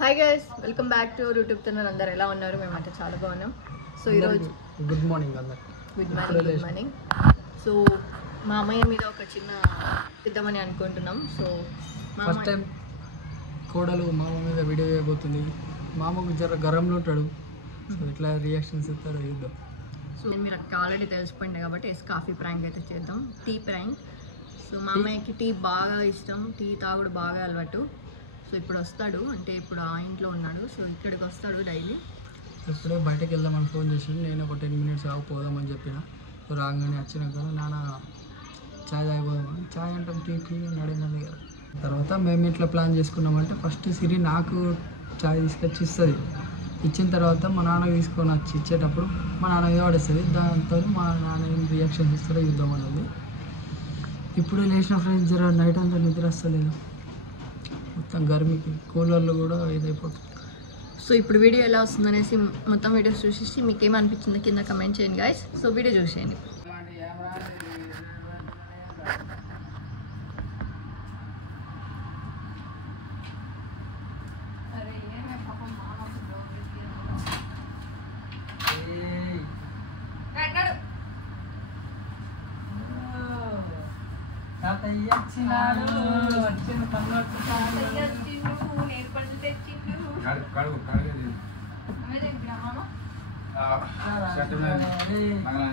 Hi guys, welcome back to YouTube channel. అందరు ఎలా ఉన్నారు? మేమైతే చాలా బాగున్నాం. సో ఈరోజు గుడ్ మార్నింగ్ అందరికి. Good morning. సో మా అమ్మయ్య మీద ఒక చిన్న ఇద్దామని అనుకుంటున్నాం. సో ఫస్ట్ టైం కోడలు మామ మీద వీడియో చేయబోతుంది. మామకు జర గరంలో ఉంటాడు, సో ఇట్లా రియాక్షన్స్ ఇస్తాడు చూద్దాం. సో మీరు ఆల్రెడీ తెలిసిపోయింది కాబట్టి కాఫీ ప్రాంక్ అయితే చేద్దాం, టీ ప్రాంక్. సో మా అమ్మాయికి టీ బాగా ఇష్టం, టీ తాగుడు బాగా అలవాటు. సో ఇప్పుడు వస్తాడు, అంటే ఇప్పుడు ఆ ఇంట్లో ఉన్నాడు. సో ఇక్కడికి వస్తాడు డైలీ. ఇప్పుడే బయటకు వెళ్దామని ఫోన్ చేసి నేను ఒక 10 minutes పోదామని చెప్పిన. సో రాగానే వచ్చినాక నాన్న ఛాయ్ తాగిపోదామని, ఛాయ్ అంటాం టీ నడినది కదా. తర్వాత మేము ఇట్లా ప్లాన్ చేసుకున్నామంటే ఫస్ట్ సిరి నాకు ఛాయ్ తీసుకొచ్చి ఇస్తుంది. ఇచ్చిన తర్వాత మా నాన్నకి తీసుకొని వచ్చి ఇచ్చేటప్పుడు మా నాన్న మీద పడేస్తుంది. దాంతో మా నాన్న ఏం రియాక్షన్స్ ఇస్తాడో చూద్దామని ఉంది. ఇప్పుడు లేచిన ఫ్రెండ్స్ జర నైట్ అంతా నిద్ర వస్తలేదు, మొత్తం గర్మీకి కూలర్లు కూడా ఇదైపోతుంది. సో ఇప్పుడు వీడియో ఎలా వస్తుందనేసి మొత్తం వీడియోస్ చూసేసి మీకు ఏమనిపించిందో కింద కమెంట్ చేయండి గాయస్. సో వీడియో చూసేయండి.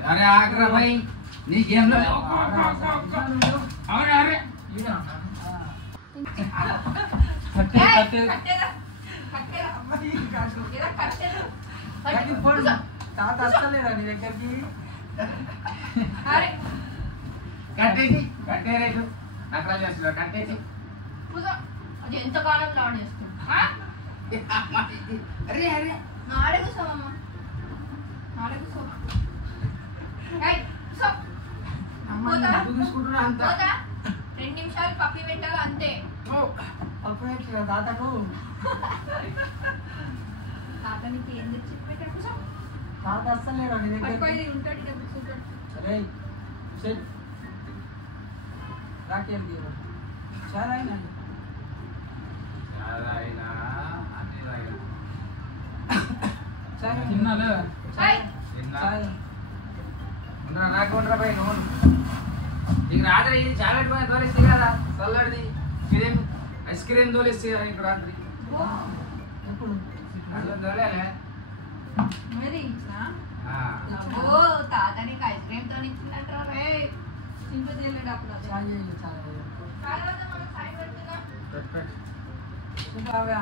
అరే ఆగ్రా భాయ్ నీకేం తాత వస్తలేదా నీ దగ్గరికి? కట్టేసి కట్టేరేటు అక్కడ చేస్తున్నా కట్టేసి ఎంతకాలం ఆడేస్తుంది. అరే అరే ఆడేస్తామమ్మా, చూసుకుంటున్నా అంత 2 నిమిషాలు పప్పి పెట్టాలి అంతే. అప్పుడే తాతకు తాతనికి ఏం తెచ్చి పెట్టాడు? తాత వస్తలేరా నీ దగ్గరికి? ఉంటాడు. సరే సెట్ రాకేం తీయరా చాలా అయినా అయినా అన్ని చాయ్ తిన్నాలే చాయ్ రాకుండా పోయి నువ్వు నీకు రాత్రి చాలెట్ పోయి తోలిస్తే కదా చల్లడిది ఐస్ క్రీమ్ తోలిస్తే నీకు రాత్రి ఎప్పుడు అట్లా తోలేలే తాతనికి ఐస్ క్రీమ్ తో ఇచ్చినట్టు చాయ్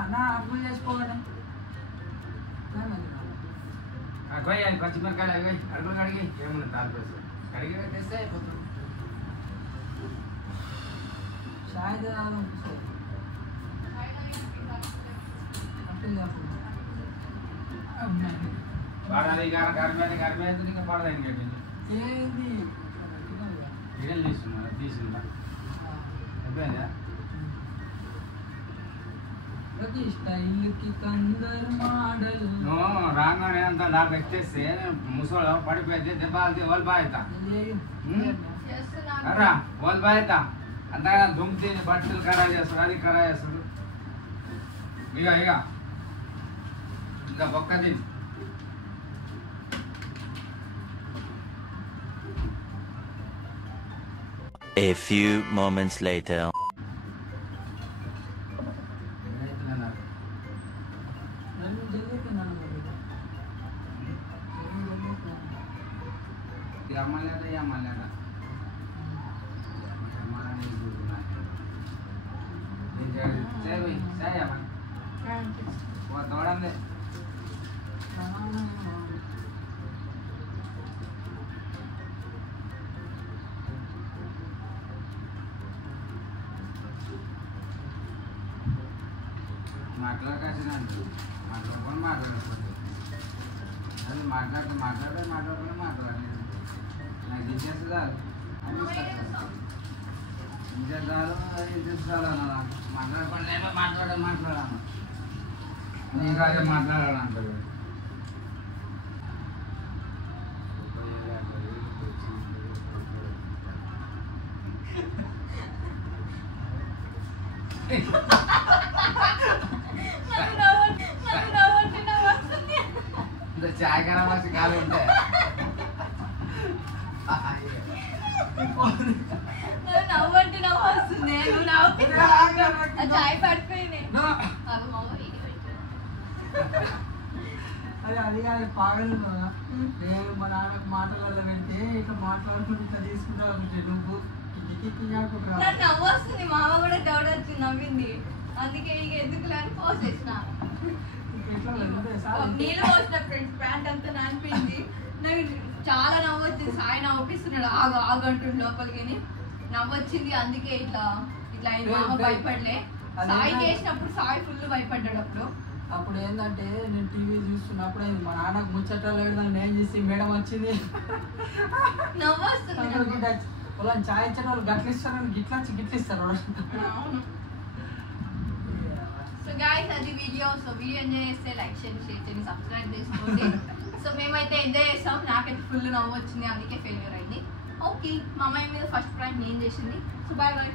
అన్న అప్పులు చేసుకోవాలి. కొయ్యాలి పచ్చిమిరకాయలు అవి అడుగులు కడిగి ఏమన్నా తాలిపేసి కడిగి పెట్టేస్తే అయిపోతుంది. చాయ్ వాడాలి గర్మేది ఇంకా పడదాయి ఏంది ఇడలు తీసుకున్నా తీసుకుందా అయిపోయిందా? స్టైల్కి కందర్ మోడల్ రాగానే అంతా నాకు ఎక్కేస్తే ముసలో పడిపోతే దెబ్బకి వాళ్ళు బాగుతా అరా వాళ్ళు బాగుతా అంతగా దుమ్మితే బట్టలు ఖరాబ్ చేస్తాడు, అది ఖరాబ్ చేస్తాడు. ఇక ఇంకా బొక్క తిని A few moments later. మాట్లాడకాల్సిందండి మాట్లాడుకొని మాట్లాడకపోతే అది మాట్లాడలేదు మాట్లాడలేదు నాకు ఇచ్చేస్తే చాలు ఇచ్చేస్తారు అన్న మాట్లాడకుండా మాట్లాడాను నీకు అదే మాట్లాడాలంటారు. చాయ్ ఖరాబ్ వచ్చి కాలు ఉంటే నవ్వంటే నవ్వు వస్తుంది. నువ్వు నవ్వు చాయ్ పడిపోయింది. అదే అది కాదు పాగలు నేను మా నాన్నకు మాటలలో పెడితే ఇట్లా మాట్లాడుకుని ఇట్లా తీసుకుంటా నువ్వు నాకు నవ్వు వస్తుంది. మామ కూడా డౌట్ వచ్చి నవ్వింది. అందుకే ఇక ఎందుకు లేని పోసేసిన నీళ్ళు పోసిన ఫ్రెండ్స్ ప్యాంట్ అంతా నానిపోయింది. నాకు చాలా నవ్వు వచ్చింది. సాయి నవ్వుపిస్తున్నాడు ఆగు అంటుండు లోపలికి నవ్వొచ్చింది. అందుకే ఇట్లా ఇట్లా మామ భయపడలే. సాయి చేసినప్పుడు సాయి ఫుల్ భయపడ్డాడు. అప్పుడు ఏంటంటే నేను టీవీ చూస్తున్నప్పుడు మా నాన్నకు ముచ్చట్లు పెడదాం నేను చేసి మేడం వచ్చింది నవ్వు వస్తుంది. వాళ్ళని ఛాయ్ ఇచ్చిన వాళ్ళు గట్లు ఇస్తారు గిట్లు ఇస్తారు. సో గైస్ అది వీడియో. సో వీడియో ఎంజాయ్ చేస్తే లైక్ చేయండి, షేర్ చేయండి, సబ్స్క్రైబ్ చేసుకోండి. సో మేమైతే ఎంజాయ్ చేస్తాం. నాకైతే ఫుల్ నవ్వు వచ్చింది. అందుకే ఫెయిల్యూర్ అయింది. ఓకే, మా అమ్మాయి మీద ఫస్ట్ ప్రాంక్ నేను చేసింది. So bye bye.